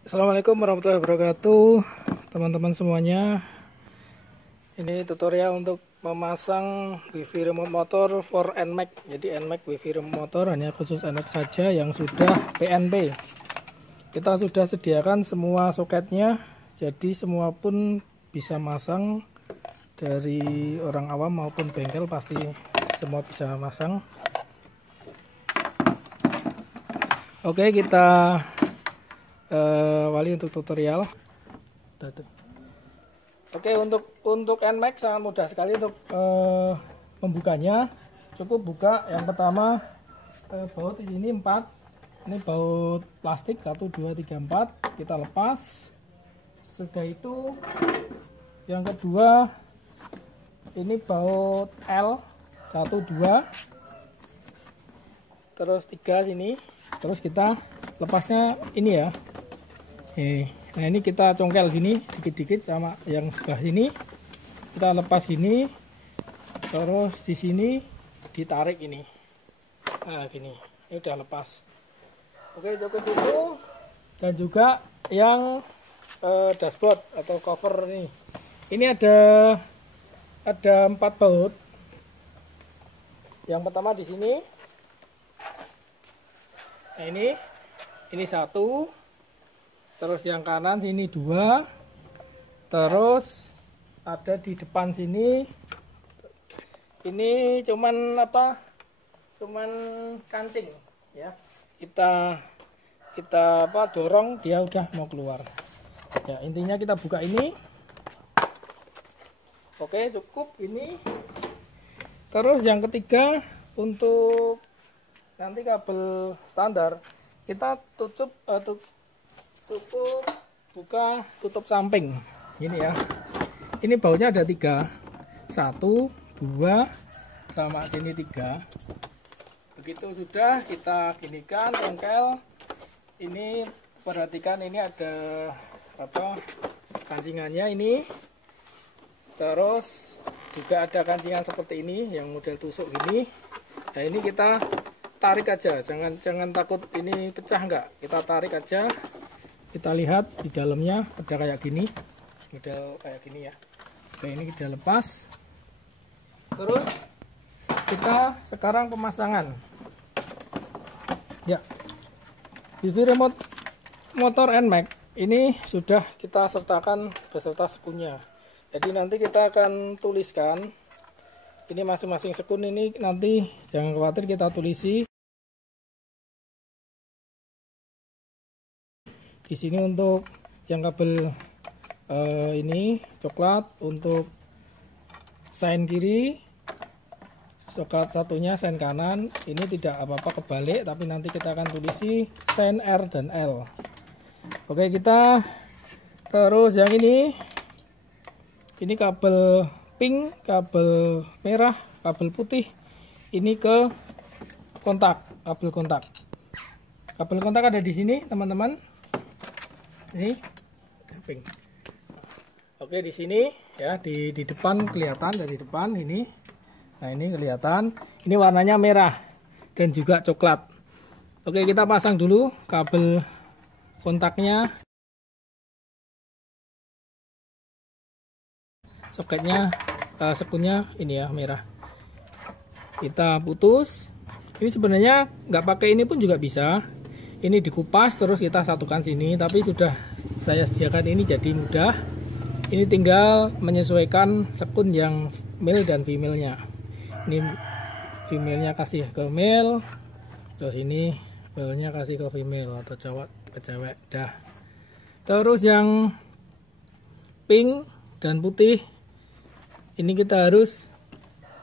Assalamualaikum warahmatullahi wabarakatuh, teman-teman semuanya. Ini tutorial untuk memasang wifi remote motor for NMAX. Jadi NMAX wifi remote motor hanya khusus NMAX saja yang sudah PNP. Kita sudah sediakan semua soketnya, jadi semua pun bisa masang, dari orang awam maupun bengkel pasti semua bisa masang. Oke, kita awali untuk tutorial. Oke, untuk NMAX sangat mudah sekali untuk membukanya. Cukup buka yang pertama baut di sini 4. Ini baut plastik 1 2 3 4. Kita lepas. Setelah itu yang kedua ini baut L 1 2. Terus 3 sini. Terus kita lepasnya ini ya. Nah ini kita congkel gini dikit-dikit sama yang sebelah sini. Kita lepas gini. Terus di sini ditarik ini. Nah gini. Ini udah lepas. Oke, cukup itu. Dan juga yang dashboard atau cover ini. Ini ada 4 baut. Yang pertama di sini. Nah ini 1, terus yang kanan sini 2, terus ada di depan sini. Ini cuman kancing ya. Kita dorong dia udah mau keluar. Ya, intinya kita buka ini. Oke, cukup ini. Terus yang ketiga untuk nanti kabel standar kita buka tutup samping ini ya. Ini bautnya ada 3, 1 2 sama sini 3. Begitu sudah kita ginikan congkel. Ini perhatikan, ini ada kancingannya ini. Terus juga ada kancingan seperti ini yang model tusuk gini. Nah ini kita tarik aja, jangan takut ini pecah, enggak, kita tarik aja. Kita lihat di dalamnya ada kayak gini, model kayak gini ya. Oke, ini kita lepas. Terus kita sekarang pemasangan ya. Wifi remote motor NMAX ini sudah kita sertakan beserta sekunya. Jadi nanti kita akan tuliskan ini masing-masing sekun, ini nanti jangan khawatir, kita tulisi di sini. Untuk yang kabel ini coklat, untuk sein kiri, soket satunya sein kanan. Ini tidak apa-apa kebalik, tapi nanti kita akan tulisi sein R dan L. Oke, kita terus yang ini kabel pink, kabel merah, kabel putih, ini ke kontak, kabel kontak. Kabel kontak ada di sini, teman-teman. Ini pink. Oke, di sini ya, di depan kelihatan, dari depan ini. Nah, ini kelihatan. Ini warnanya merah dan juga coklat. Oke, kita pasang dulu kabel kontaknya. Soketnya sekunnya ini ya, merah. Kita putus. Ini sebenarnya nggak pakai ini pun juga bisa. Ini dikupas terus kita satukan sini, tapi sudah saya sediakan ini jadi mudah. Ini tinggal menyesuaikan sekun yang male dan female-nya. Ini female-nya kasih ke male, terus ini male-nya kasih ke female atau cowok ke cewek. Dah. Terus yang pink dan putih ini kita harus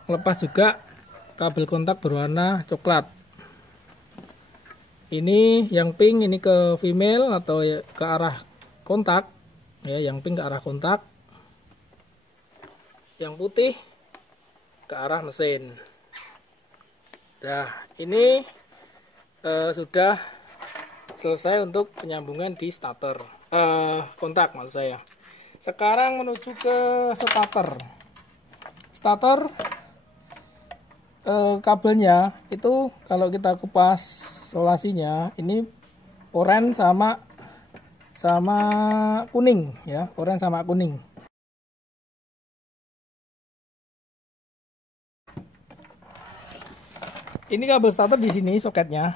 lepas juga kabel kontak berwarna coklat. Ini yang pink ini ke female atau ke arah kontak ya, yang pink ke arah kontak, yang putih ke arah mesin. Nah, ini sudah selesai untuk penyambungan di starter kontak maksud saya. Sekarang menuju ke starter. Kabelnya itu kalau kita kupas solasinya, ini oren sama sama kuning ya, oranye sama kuning. Ini kabel starter di sini soketnya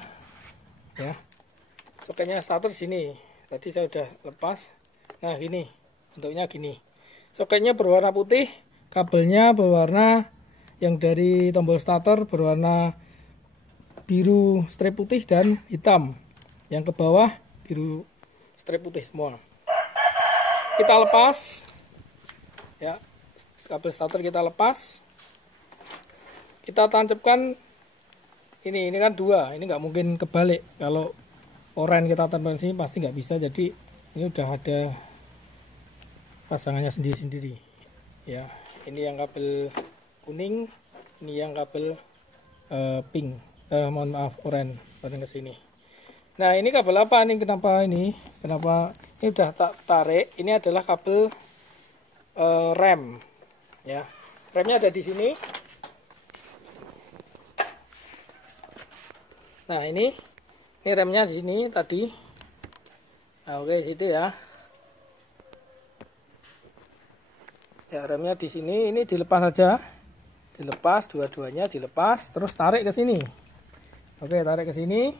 ya. Soketnya starter di sini. Tadi saya udah lepas. Nah, gini. Bentuknya gini. Soketnya berwarna putih, kabelnya berwarna yang dari tombol starter berwarna biru strip putih dan hitam. Yang ke bawah biru strip putih semua. Kita lepas. Ya. Kabel starter kita lepas. Kita tancapkan ini kan dua, ini nggak mungkin kebalik. Kalau oranye kita tampilkan sini pasti nggak bisa. Jadi ini udah ada pasangannya sendiri-sendiri. Ya, ini yang kabel kuning, ini yang kabel pink. Mohon maaf, oranye ke sini. Nah, ini kabel apa nih? Kenapa ini udah tak tarik? Ini adalah kabel rem. Ya, remnya ada di sini. Nah, ini remnya di sini tadi. Nah, oke, situ ya. Ya, remnya di sini. Ini dilepas saja. Dilepas dua-duanya, dilepas, terus tarik ke sini. Oke, tarik ke sini.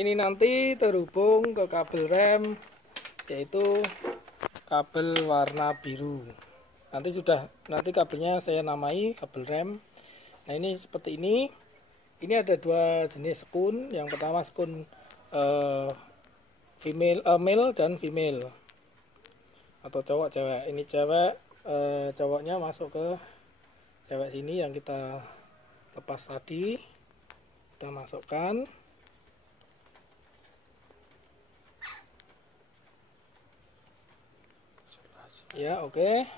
Ini nanti terhubung ke kabel rem, yaitu kabel warna biru. Nanti kabelnya saya namai kabel rem. Nah, ini seperti ini. Ini ada dua jenis sekun. Yang pertama sekun male dan female atau cowok cewek. Ini cewek, cowoknya masuk ke cewek sini yang kita lepas tadi. Kita masukkan. Ya, oke.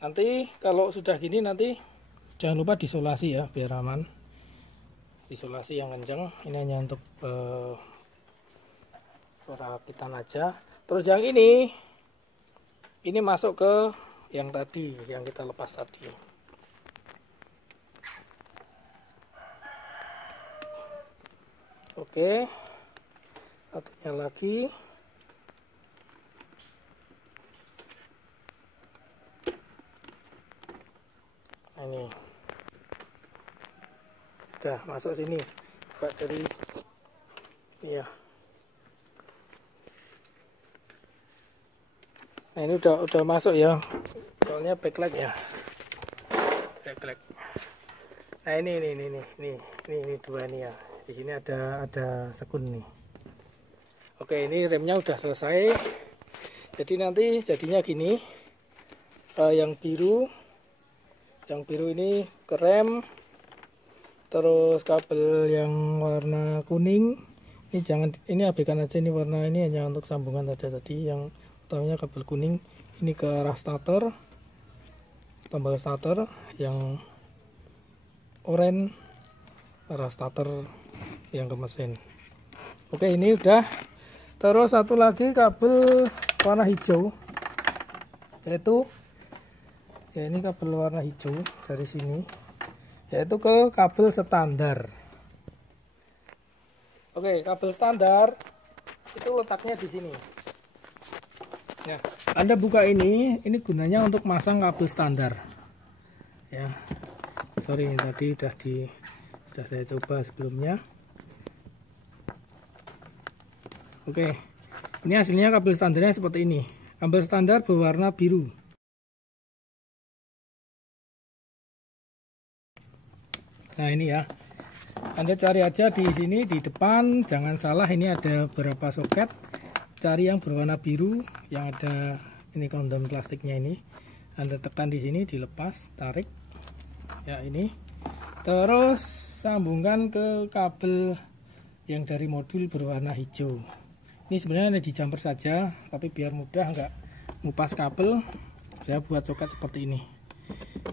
Nanti kalau sudah gini nanti jangan lupa disolasi ya biar aman. Isolasi yang kencang, ini hanya untuk perakitan aja. Terus yang ini masuk ke yang tadi, yang kita lepas tadi. Oke, satunya lagi. Nah, ini udah masuk sini, buat dari ini ya. Nah, ini udah masuk ya, soalnya backlight ya, backlight. Nah, ini dua nih ya. Di sini ada sekun nih. Oke, ini remnya udah selesai. Jadi nanti jadinya gini. Yang biru ini ke rem. Terus kabel yang warna kuning ini abaikan aja, ini warna ini hanya untuk sambungan saja tadi. Yang utamanya kabel kuning ini ke arah starter, tombol starter. Yang oranye arah starter yang ke mesin. Oke, ini udah. Terus satu lagi kabel warna hijau, yaitu ya ini kabel warna hijau dari sini, yaitu ke kabel standar. Oke, kabel standar itu letaknya di sini. Nah, Anda buka ini gunanya untuk masang kabel standar. Ya, sorry tadi sudah saya coba sebelumnya. Oke, ini hasilnya kabel standarnya seperti ini. Kabel standar berwarna biru. Nah, ini ya. Anda cari aja di sini di depan, jangan salah, ini ada beberapa soket. Cari yang berwarna biru, yang ada ini kondom plastiknya ini. Anda tekan di sini, dilepas, tarik. Ya, ini. Terus sambungkan ke kabel yang dari modul berwarna hijau. Ini sebenarnya ada di jumper saja, tapi biar mudah nggak ngupas kabel, saya buat soket seperti ini.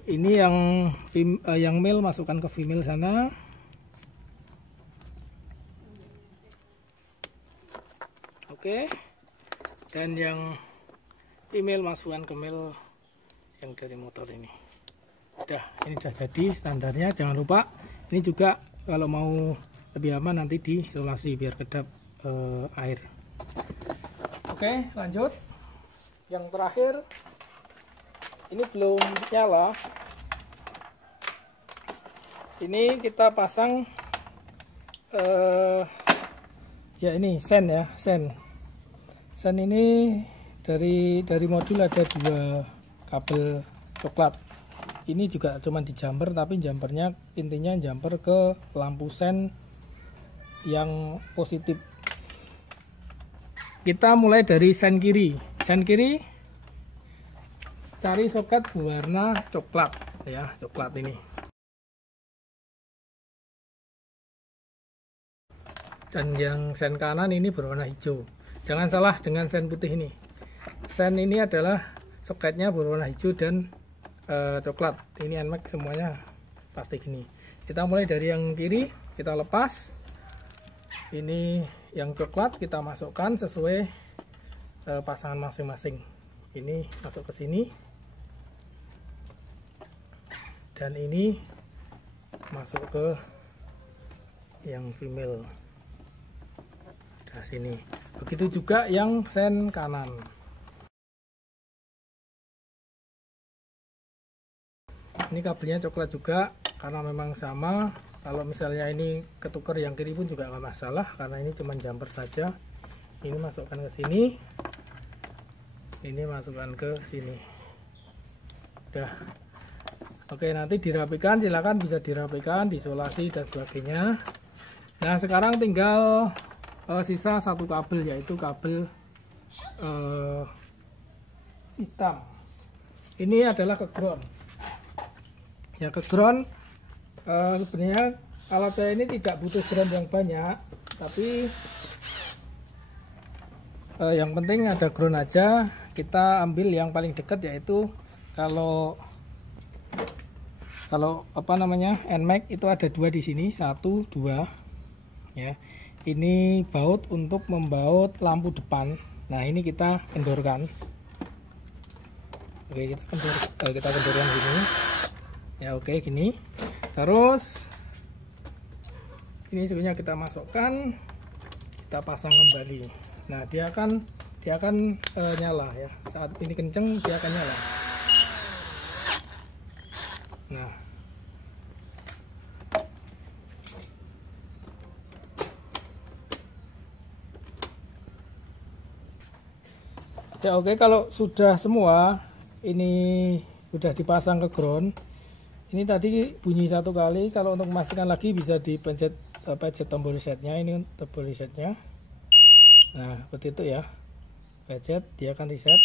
Ini yang male masukkan ke female sana. Oke. Dan yang female masukkan ke male yang dari motor ini. Udah, ini sudah jadi standarnya. Jangan lupa, ini juga kalau mau lebih aman nanti diisolasi biar kedap air. Oke, lanjut. Yang terakhir, ini belum nyala. Ini kita pasang ya ini sen ya, sen ini dari modul ada 2 kabel coklat. Ini juga cuman di jumper, tapi jumpernya intinya jumper ke lampu sen yang positif. Kita mulai dari sen kiri. Sen kiri cari soket berwarna coklat ya, coklat ini. Dan yang sen kanan ini berwarna hijau. Jangan salah dengan sen putih ini. Sen ini adalah soketnya berwarna hijau dan coklat. Ini NMAX semuanya pasti gini. Kita mulai dari yang kiri, kita lepas. Ini yang coklat kita masukkan sesuai pasangan masing-masing. Ini masuk ke sini. Dan ini masuk ke yang female. Nah, sini. Begitu juga yang sen kanan. Ini kabelnya coklat juga karena memang sama. Kalau misalnya ini ketukar yang kiri pun juga nggak masalah karena ini cuma jumper saja. Ini masukkan ke sini. Ini masukkan ke sini. Udah. Oke, nanti dirapikan, silakan bisa dirapikan, diisolasi dan sebagainya. Nah, sekarang tinggal sisa 1 kabel, yaitu kabel hitam. Ini adalah ke ground. Ya, ke ground sebenarnya alat saya ini tidak butuh ground yang banyak, tapi yang penting ada ground aja. Kita ambil yang paling dekat, yaitu kalau apa namanya NMAX itu ada 2 di sini, 1, 2 ya. Ini baut untuk membaut lampu depan. Nah, ini kita kendorkan. Oke, kita kendorkan gini. Ya, oke, gini. Terus ini sebenarnya kita masukkan, kita pasang kembali. Nah, dia akan nyala ya. Saat ini kenceng dia akan nyala. Nah, ya oke, kalau sudah semua ini sudah dipasang ke ground. Ini tadi bunyi 1 kali. Kalau untuk memastikan lagi bisa dipencet tombol resetnya. Ini tombol resetnya. Nah, seperti itu ya. Pencet, dia akan reset,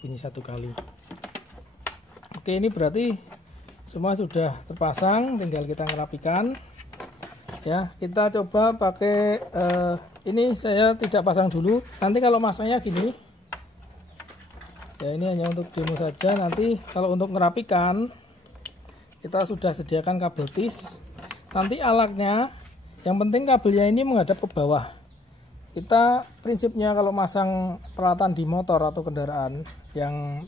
bunyi 1 kali. Oke, ini berarti semua sudah terpasang, tinggal kita ngerapikan. Ya, kita coba pakai ini saya tidak pasang dulu. Nanti kalau masangnya gini. Ya, ini hanya untuk demo saja. Nanti kalau untuk ngerapikan kita sudah sediakan kabel tis. Nanti alatnya, yang penting kabelnya ini menghadap ke bawah. Kita prinsipnya kalau masang peralatan di motor atau kendaraan yang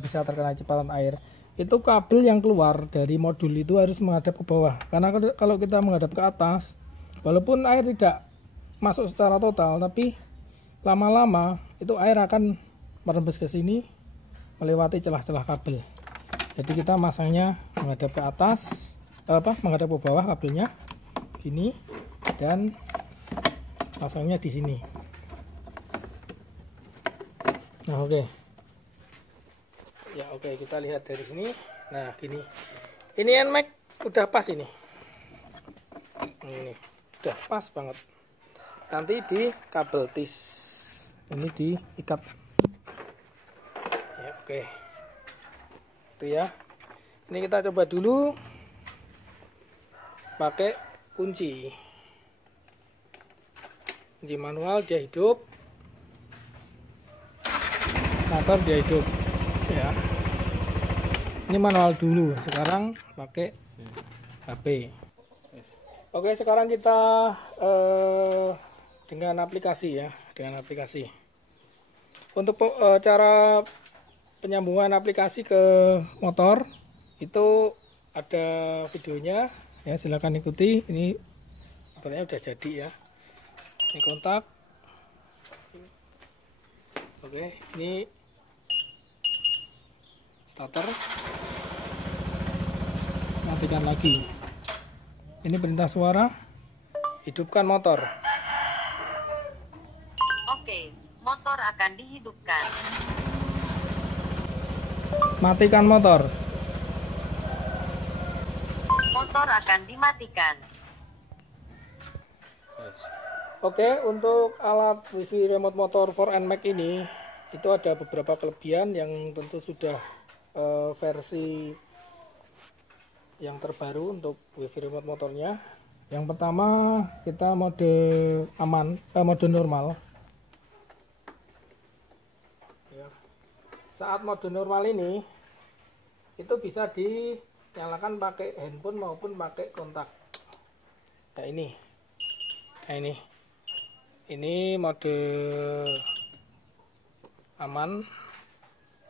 bisa terkena cipratan air, itu kabel yang keluar dari modul itu harus menghadap ke bawah. Karena kalau kita menghadap ke atas, walaupun air tidak masuk secara total, tapi lama-lama itu air akan merembes ke sini melewati celah-celah kabel. Jadi kita masangnya menghadap ke atas, menghadap ke bawah kabelnya gini, dan pasangnya di sini. Nah, oke. Ya, oke, kita lihat dari sini. Nah, gini. Ini NMAX udah pas ini. Ini udah pas banget. Nanti di kabel tis ini diikat. Ya, oke. Itu ya. Ini kita coba dulu pakai kunci manual, dia hidup. Motor dia hidup. Ya. Ini manual dulu. Sekarang pakai HP. Oke, sekarang kita dengan aplikasi ya, dengan aplikasi. Untuk cara penyambungan aplikasi ke motor itu ada videonya ya, silahkan ikuti. Ini sebenarnya udah jadi ya. Ini kontak. Oke, ini starter. Matikan lagi. Ini perintah suara. Hidupkan motor. Oke, motor akan dihidupkan. Matikan motor. Motor akan dimatikan. Oke, untuk alat wifi remote motor for NMAX ini itu ada beberapa kelebihan yang tentu sudah versi yang terbaru untuk wifi remote motornya. Yang pertama, kita mode aman, mode normal. Ya. Saat mode normal ini itu bisa dinyalakan pakai handphone maupun pakai kontak. Nah ini, ini mode aman,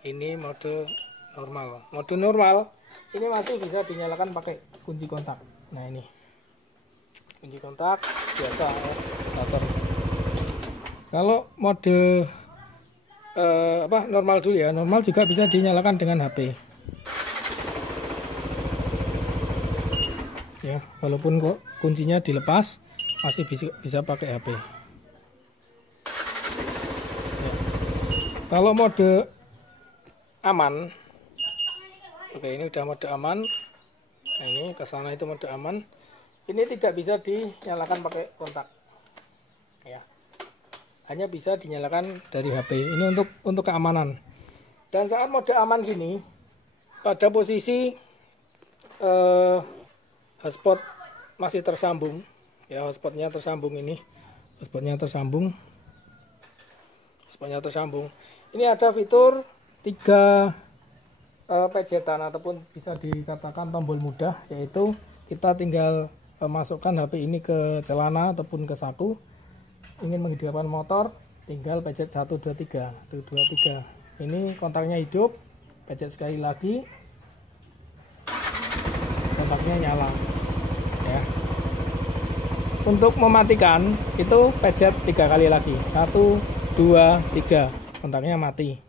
ini mode normal. Mode normal ini masih bisa dinyalakan pakai kunci kontak. Nah ini kunci kontak biasa starter. Kalau mode normal dulu ya, normal juga bisa dinyalakan dengan HP. Ya, walaupun kok kuncinya dilepas masih bisa pakai HP. Ya. Kalau mode aman, oke ini udah mode aman. Nah ini ke sana itu mode aman. Ini tidak bisa dinyalakan pakai kontak. Ya. Hanya bisa dinyalakan dari HP. Ini untuk keamanan. Dan saat mode aman gini, pada posisi hotspot masih tersambung, ya hotspotnya tersambung ini, hotspotnya tersambung. Ini ada fitur 3 pejetan ataupun bisa dikatakan tombol mudah, yaitu kita tinggal masukkan HP ini ke celana ataupun ke saku. Ingin menghidupkan motor, tinggal pencet 1, 2, 3. 1, 2, 3. Ini kontaknya hidup, pencet sekali lagi, kontaknya nyala. Ya. Untuk mematikan itu pencet 3 kali lagi. 1, 2, 3. Kontaknya mati.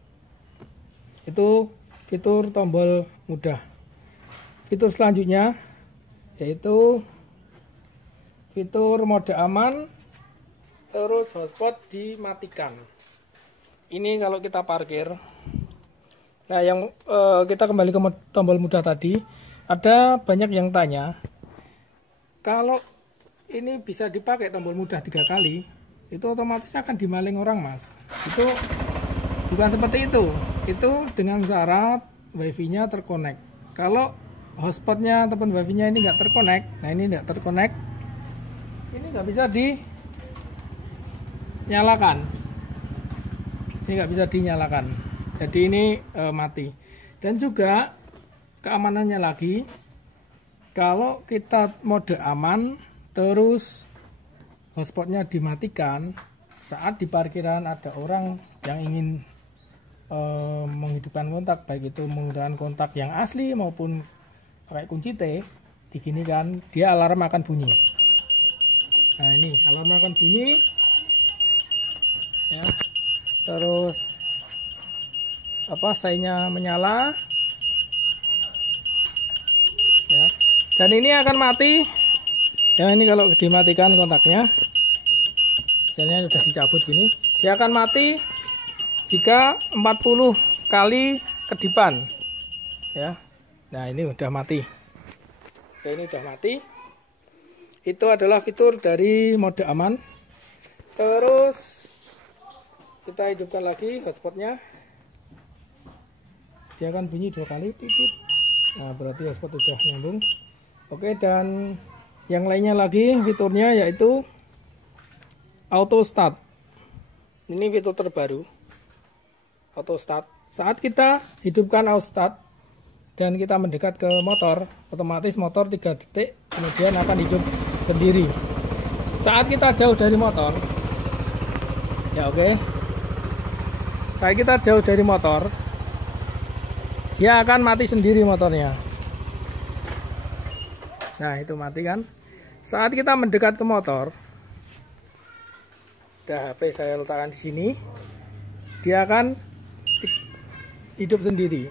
Itu fitur tombol mudah. Fitur selanjutnya yaitu fitur mode aman, terus hotspot dimatikan. Ini kalau kita parkir. Nah, yang kita kembali ke tombol mudah tadi, ada banyak yang tanya, kalau ini bisa dipakai tombol mudah 3 kali, itu otomatis akan dimaling orang, Mas. Itu bukan seperti itu. Itu dengan syarat wifi-nya terkonek. Kalau hotspotnya ataupun wifi-nya ini nggak terkonek, nah ini nggak terkonek, ini nggak bisa dinyalakan. Ini nggak bisa dinyalakan. Jadi ini mati. Dan juga keamanannya lagi, kalau kita mode aman terus hotspotnya dimatikan, saat di parkiran ada orang yang ingin menghidupkan kontak, baik itu menggunakan kontak yang asli maupun pakai kunci T, diginikan, dia alarm akan bunyi. Nah ini alarm akan bunyi, ya. Terus sainya menyala, ya. Dan ini akan mati. Ya ini kalau dimatikan kontaknya, misalnya sudah dicabut gini, dia akan mati jika 40 kali kedipan. Ya. Nah ini udah mati. Oke, ini udah mati. Itu adalah fitur dari mode aman. Terus kita hidupkan lagi hotspotnya. Dia akan bunyi 2 kali, titit. Nah berarti hotspot sudah nyambung. Oke, dan yang lainnya lagi fiturnya yaitu auto start. Ini fitur terbaru, auto start. Saat kita hidupkan auto start dan kita mendekat ke motor, otomatis motor 3 detik kemudian akan hidup sendiri. Saat kita jauh dari motor, ya oke, saat kita jauh dari motor, dia akan mati sendiri motornya. Nah itu mati kan. Saat kita mendekat ke motor, HP saya letakkan di sini. dia akan hidup sendiri.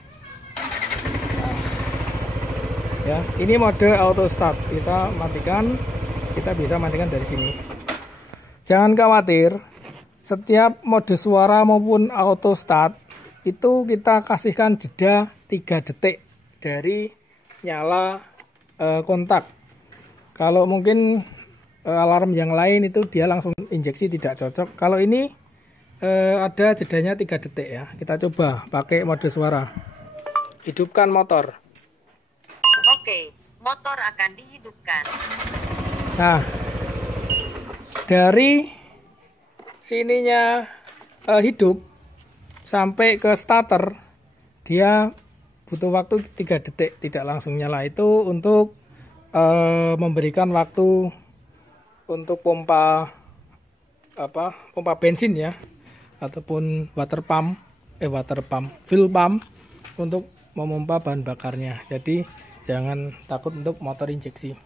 Ya, ini mode auto start. Kita matikan, kita bisa matikan dari sini. Jangan khawatir, setiap mode suara maupun auto start itu kita kasihkan jeda 3 detik dari nyala kontak. Kalau mungkin alarm yang lain itu dia langsung injeksi, tidak cocok. Kalau ini ada jedanya 3 detik ya. Kita coba pakai mode suara. Hidupkan motor. Oke, motor akan dihidupkan. Nah, dari sininya hidup sampai ke starter, dia butuh waktu 3 detik, tidak langsung nyala. Itu untuk memberikan waktu untuk pompa bensin ya, ataupun fuel pump untuk memompa bahan bakarnya. Jadi jangan takut untuk motor injeksi.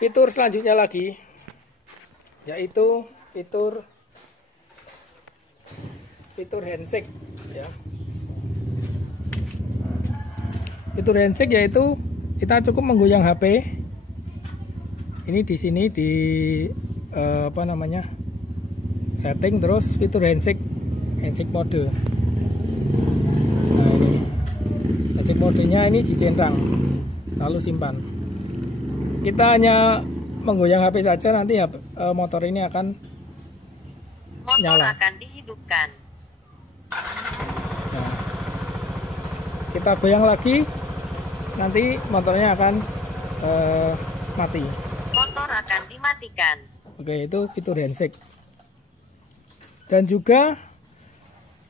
Fitur selanjutnya lagi yaitu fitur handshake ya. Fitur handshake yaitu kita cukup menggoyang HP. Ini di sini di setting, terus fitur handshake mode. Nah, ini handshake modenya ini dicentang lalu simpan. Kita hanya menggoyang HP saja, nanti motor ini akan nyala. Motor akan dihidupkan. Nah, kita goyang lagi, nanti motornya akan mati. Motor akan dimatikan. Oke, itu fitur handshake. Dan juga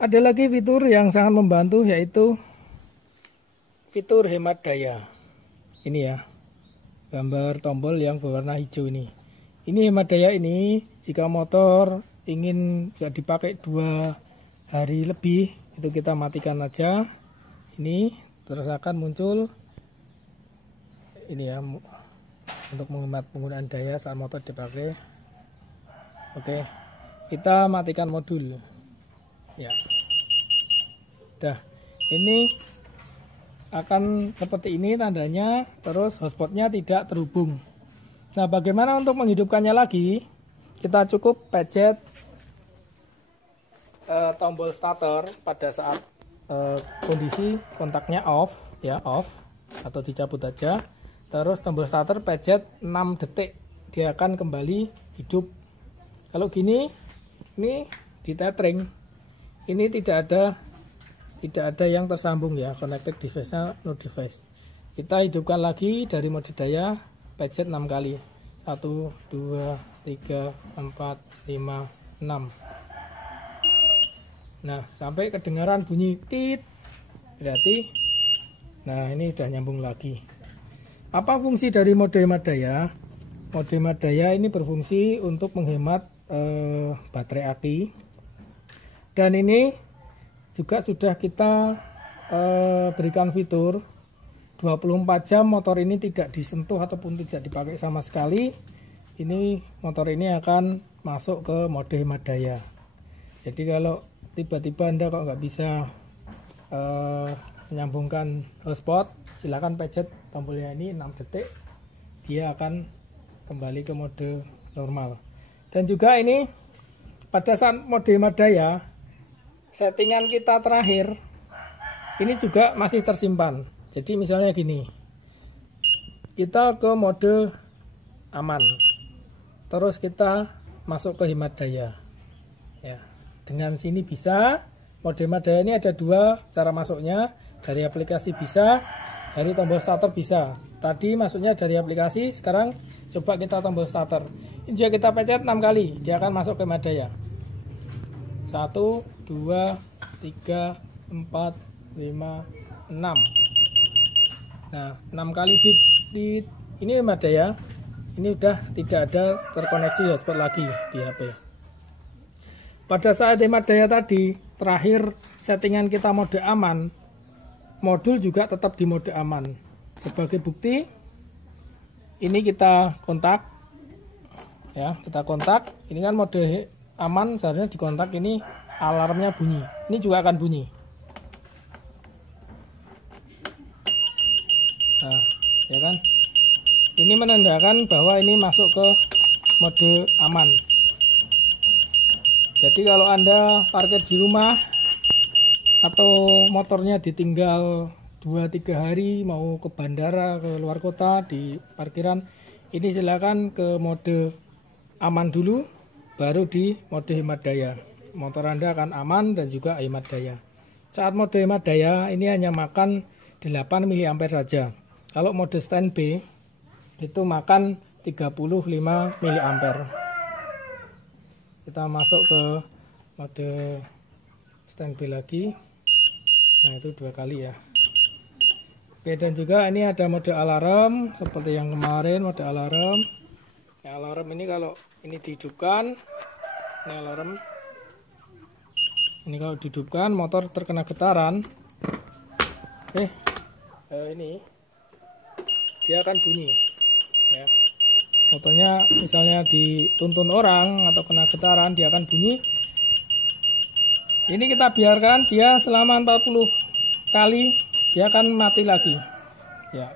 ada lagi fitur yang sangat membantu, yaitu fitur hemat daya. Ini ya, gambar tombol yang berwarna hijau ini. Ini hemat daya ini, jika motor ingin gak dipakai 2 hari lebih, itu kita matikan aja. Ini terus akan muncul ini ya, untuk menghemat penggunaan daya saat motor dipakai. Oke, kita matikan modul ya. Dah, ini akan seperti ini tandanya, terus hotspotnya tidak terhubung. Nah, bagaimana untuk menghidupkannya lagi? Kita cukup pencet tombol starter pada saat kondisi kontaknya off ya, off atau dicabut aja. Terus tombol starter pencet 6 detik, dia akan kembali hidup. Kalau gini, ini di tethering, ini tidak ada yang tersambung ya, connected device-nya no device. Kita hidupkan lagi dari mode daya, pencet 6 kali. 1, 2, 3, 4, 5, 6. Nah, sampai kedengaran bunyi tit. Berarti, nah ini udah nyambung lagi. Apa fungsi dari mode hemat daya? Mode hemat daya ini berfungsi untuk menghemat baterai aki. Dan ini juga sudah kita berikan fitur 24 jam motor ini tidak disentuh ataupun tidak dipakai sama sekali. Ini motor ini akan masuk ke mode hemat daya. Jadi kalau tiba-tiba Anda kok nggak bisa menyambungkan hotspot, silakan pencet tombolnya ini 6 detik, dia akan kembali ke mode normal. Dan juga ini pada saat mode hemat daya, settingan kita terakhir ini juga masih tersimpan. Jadi misalnya gini, kita ke mode aman, terus kita masuk ke hemat daya ya. Dengan sini bisa, mode hemat daya ini ada 2 cara masuknya, dari aplikasi bisa, dari tombol starter bisa. Tadi masuknya dari aplikasi, sekarang coba kita tombol starter. Ini juga kita pencet 6 kali, dia akan masuk ke hemat daya. 1, 2, 3, 4, 5, 6. Nah, 6 kali bip. Ini hemat daya. Ini udah tidak ada terkoneksi hotspot lagi di HP. Pada saat hemat daya tadi, terakhir settingan kita mode aman, modul juga tetap di mode aman. Sebagai bukti, ini kita kontak ya, kita kontak. Ini kan mode aman, seharusnya di kontak ini alarmnya bunyi. Ini juga akan bunyi. Nah, ya kan? Ini menandakan bahwa ini masuk ke mode aman. Jadi kalau Anda parkir di rumah atau motornya ditinggal 2-3 hari mau ke bandara, ke luar kota, di parkiran, ini silakan ke mode aman dulu, baru di mode hemat daya. Motor Anda akan aman dan juga hemat daya. Saat mode hemat daya ini hanya makan 8 mA saja. Kalau mode standby itu makan 35 mA. Kita masuk ke mode standby lagi. Nah, itu 2 kali ya. Oke, dan juga ini ada mode alarm seperti yang kemarin, mode alarm. Nah, alarm ini kalau ini dihidupkan, ini alarm. Ini kalau dihidupkan motor terkena getaran. Ini dia akan bunyi. Ya. Motornya misalnya dituntun orang atau kena getaran, dia akan bunyi. Ini kita biarkan dia selama 40 kali, dia akan mati lagi. Ya.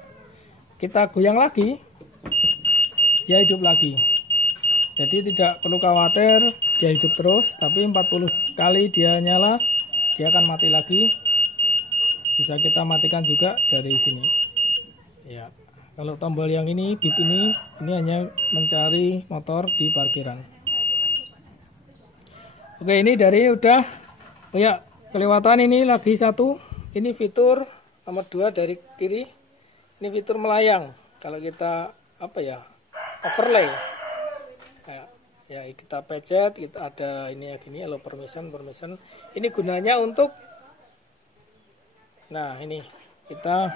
Kita goyang lagi, dia hidup lagi. Jadi tidak perlu khawatir dia hidup terus, tapi 40 kali dia nyala, dia akan mati lagi. Bisa kita matikan juga dari sini. Ya. Kalau tombol yang ini, bip ini hanya mencari motor di parkiran. Oke, ini dari udah. Oh ya, kelewatan ini lagi satu. Ini fitur nomor 2 dari kiri. Ini fitur melayang. Kalau kita overlay. Ya kita pencet, kita ada ini ya gini, allow permission. Ini gunanya untuk, nah ini kita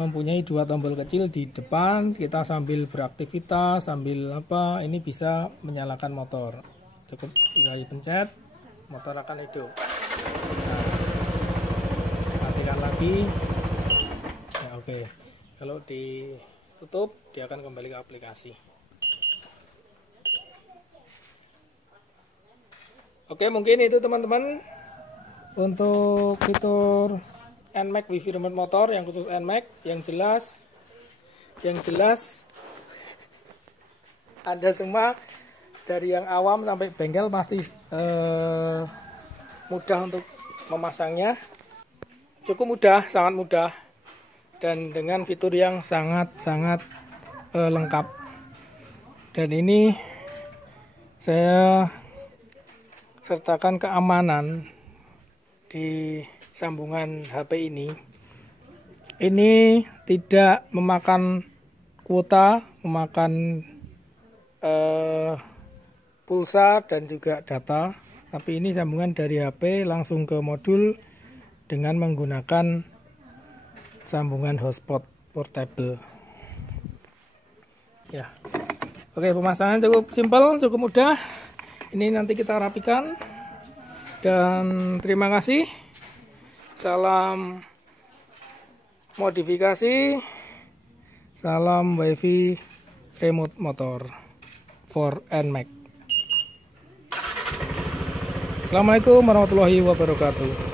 mempunyai 2 tombol kecil di depan. Kita sambil beraktivitas, sambil ini bisa menyalakan motor. Cukup saya pencet, motor akan hidup. Nah, matikan lagi. Ya, oke. Kalau ditutup, dia akan kembali ke aplikasi. Oke, mungkin itu teman-teman untuk fitur NMAX Wifi Remote Motor yang khusus NMAX. Yang jelas Anda semua dari yang awam sampai bengkel pasti mudah untuk memasangnya. Cukup mudah, sangat mudah, dan dengan fitur yang sangat lengkap. Dan ini saya sertakan keamanan di sambungan HP ini. Ini tidak memakan kuota, memakan pulsa dan juga data, tapi ini sambungan dari HP langsung ke modul dengan menggunakan sambungan hotspot portable. Ya, oke, pemasangan cukup simpel, cukup mudah. Ini nanti kita rapikan. Dan terima kasih. Salam modifikasi. Salam Wifi Remote Motor for NMAX. Assalamualaikum warahmatullahi wabarakatuh.